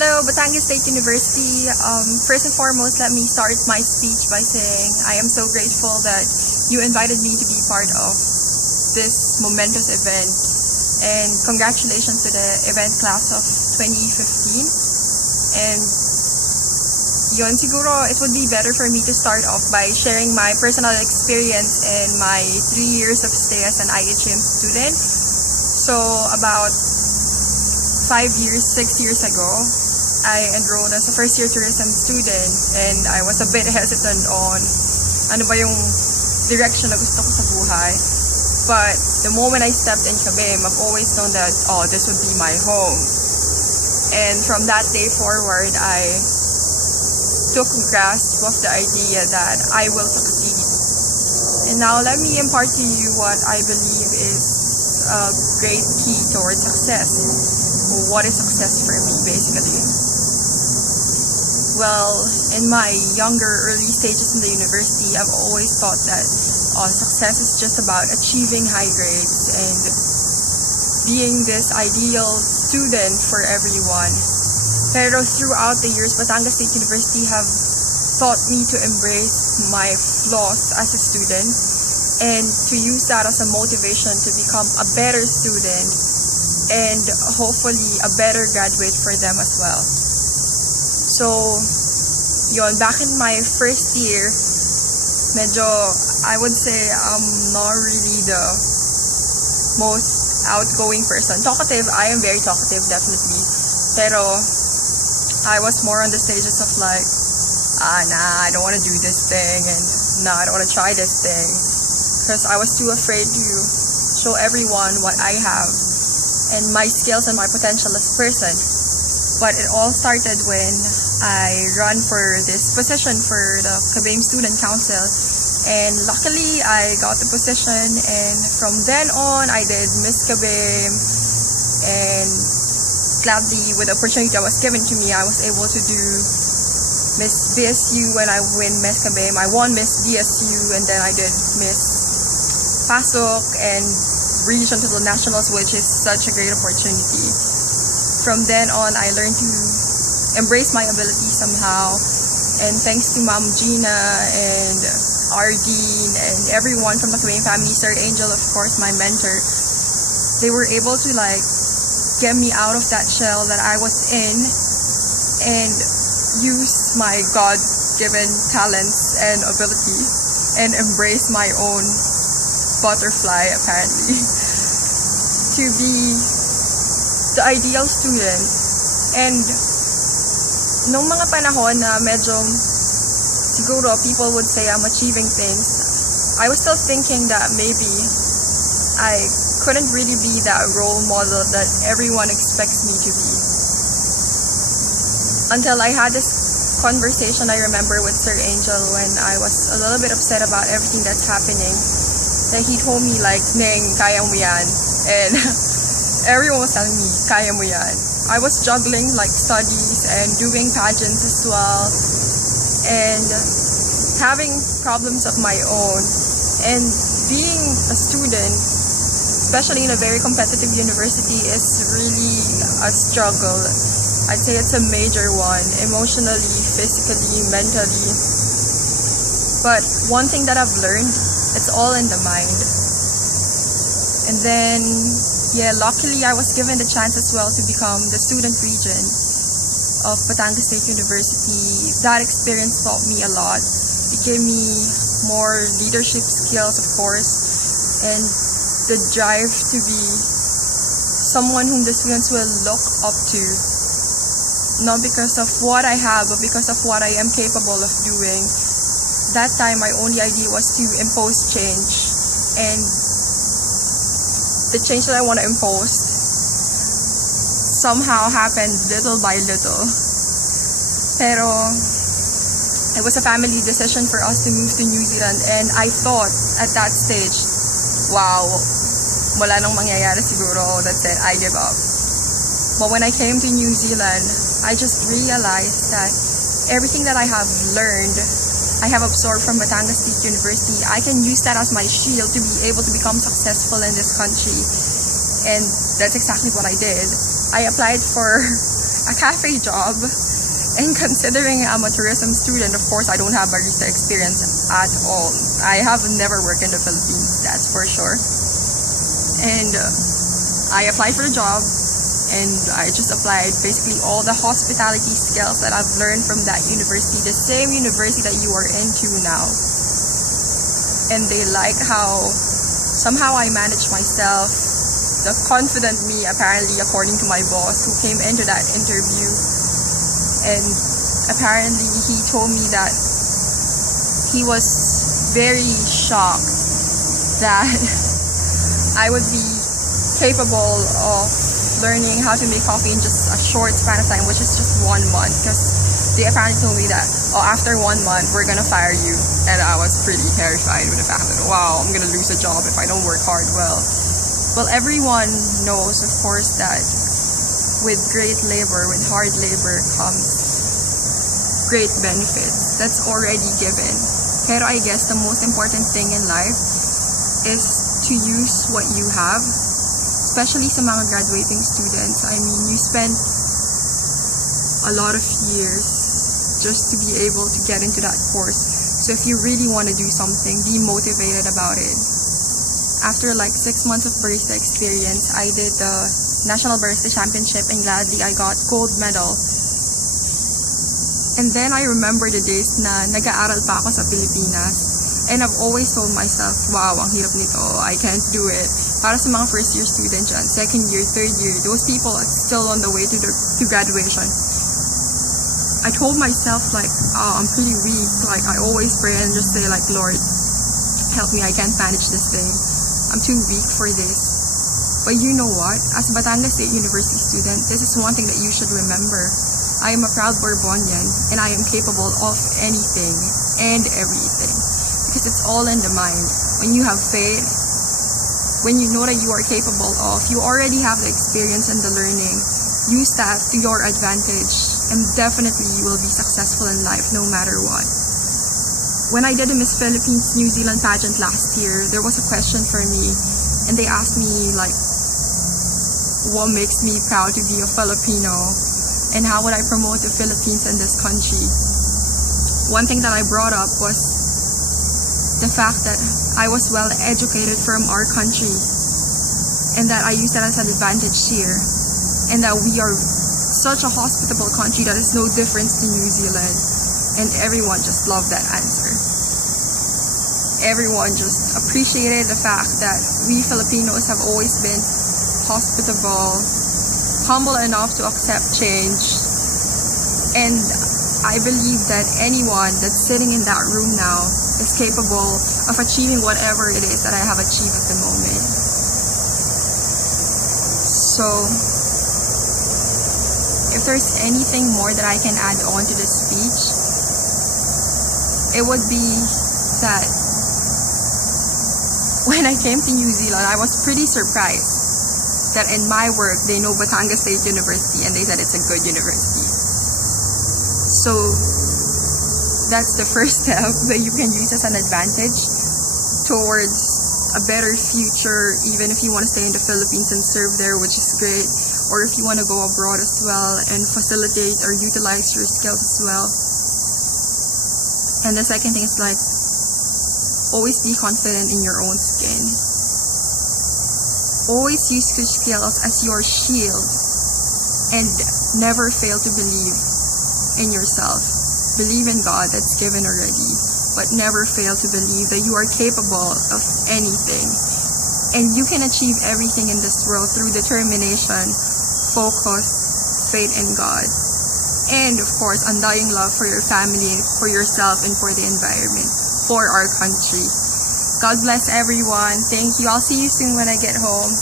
Hello, Batangas State University. First and foremost, let me start my speech by saying I am so grateful that you invited me to be part of this momentous event. And congratulations to the event class of 2015. And yun, siguro it would be better for me to start off by sharing my personal experience in my 3 years of stay as an IHM student. So about 6 years ago, I enrolled as a first-year tourism student, and I was a bit hesitant on ano ba yung direction na gusto ko sa buhay. But the moment I stepped in Kabim, I've always known that, this would be my home. And from that day forward, I took grasp of the idea that I will succeed. And now let me impart to you what I believe is a great key towards success. What is success for me, basically? Well, in my early stages in the university, I've always thought that success is just about achieving high grades and being this ideal student for everyone. Pero throughout the years, Batangas State University have taught me to embrace my flaws as a student and to use that as a motivation to become a better student and hopefully a better graduate for them as well. So, yun, back in my first year, medyo, I would say I'm not really the most outgoing person. Talkative, I am very talkative, definitely. Pero, I was more on the stages of like, nah, I don't want to do this thing, and nah, I don't want to try this thing. Because I was too afraid to show everyone what I have and my skills and my potential as a person. But it all started when I ran for this position for the Kabim Student Council, and luckily I got the position, and from then on I did Miss Kabim, and gladly with the opportunity that was given to me, I was able to do Miss BSU when I win Miss Kabim. I won Miss BSU, and then I did Miss Pasok and region to the nationals, which is such a great opportunity. From then on, I learned to embrace my ability somehow, and thanks to Ma'am Gina and our dean and everyone from the Kabim family, Sir Angel, of course, my mentor, they were able to like get me out of that shell that I was in and use my God-given talents and ability and embrace my own butterfly, apparently, to be the ideal student. And nung mga panahon na medyo siguro people would say I'm achieving things, I was still thinking that maybe I couldn't really be that role model that everyone expects me to be. Until I had this conversation, I remember, with Sir Angel when I was a little bit upset about everything that's happening. That he told me like, Neng, kaya mo yan. And everyone was telling me, kaya mo yan. I was juggling like studies and doing pageants as well, and having problems of my own. And being a student, especially in a very competitive university, is really a struggle. I'd say it's a major one, emotionally, physically, mentally. But one thing that I've learned, it's all in the mind. And then, yeah, luckily I was given the chance as well to become the student regent of Batangas State University. That experience taught me a lot. It gave me more leadership skills, of course, and the drive to be someone whom the students will look up to. Not because of what I have, but because of what I am capable of doing. That time, my only idea was to impose change, and the change that I want to impose somehow happened little by little. Pero it was a family decision for us to move to New Zealand, and I thought at that stage, wow, wala nang mangyayari siguro, that's it, I give up. But when I came to New Zealand, I just realized that everything that I have learned, I have absorbed from Batangas State University, I can use that as my shield to be able to become successful in this country. And that's exactly what I did. I applied for a cafe job. And considering I'm a tourism student, of course, I don't have barista experience at all. I have never worked in the Philippines, that's for sure. And I applied for the job, and I just applied basically all the hospitality skills that I've learned from that university, the same university that you are into now. And they liked how somehow I managed myself, the confident me, apparently, according to my boss who came into that interview. And apparently he told me that he was very shocked that I would be capable of learning how to make coffee in just a short span of time, which is just 1 month, because they apparently told me that, oh, after 1 month we're gonna fire you. And I was pretty terrified with the fact that, wow, I'm gonna lose a job if I don't work hard. Well, everyone knows, of course, that with great labor, with hard labor, comes great benefits. That's already given. Pero I guess the most important thing in life is to use what you have, especially sa mga graduating students. I mean, you spend a lot of years just to be able to get into that course. So if you really want to do something, be motivated about it. After like 6 months of barista experience, I did the National Barista Championship, and gladly I got gold medal. And then I remember the days na nag-aaral pa ako sa Pilipinas, and I've always told myself, wow, ang hirap nito, I can't do it. Para sa mga first year student dyan, second year, third year, those people are still on the way to graduation. I told myself like, oh, I'm pretty weak. Like, I always pray and just say like, Lord, help me, I can't manage this thing. I'm too weak for this. But you know what? As a Batangas State University student, this is one thing that you should remember. I am a proud Bourbonian, and I am capable of anything and everything. Because it's all in the mind. When you have faith, when you know that you are capable of, you already have the experience and the learning. Use that to your advantage, and definitely you will be successful in life no matter what. When I did the Miss Philippines New Zealand pageant last year, there was a question for me, and they asked me like, what makes me proud to be a Filipino, and how would I promote the Philippines in this country? One thing that I brought up was the fact that I was well educated from our country, and that I use that as an advantage here, and that we are such a hospitable country that is no difference to New Zealand. And everyone just loved that answer. Everyone just appreciated the fact that we Filipinos have always been hospitable, humble enough to accept change. And I believe that anyone that's sitting in that room now is capable of achieving whatever it is that I have achieved at the moment. So, if there's anything more that I can add on to this speech, it would be that when I came to New Zealand, I was pretty surprised that in my work, they know Batangas State University, and they said it's a good university. So that's the first step that you can use as an advantage towards a better future, even if you want to stay in the Philippines and serve there, which is great, or if you want to go abroad as well and facilitate or utilize your skills as well. And the second thing is like, always be confident in your own skin. Always use your skills as your shield, and never fail to believe in yourself. Believe in God, that's given already, but never fail to believe that you are capable of anything. And you can achieve everything in this world through determination, focus, faith in God, and of course, undying love for your family, for yourself, and for the environment, for our country. God bless everyone. Thank you. I'll see you soon when I get home.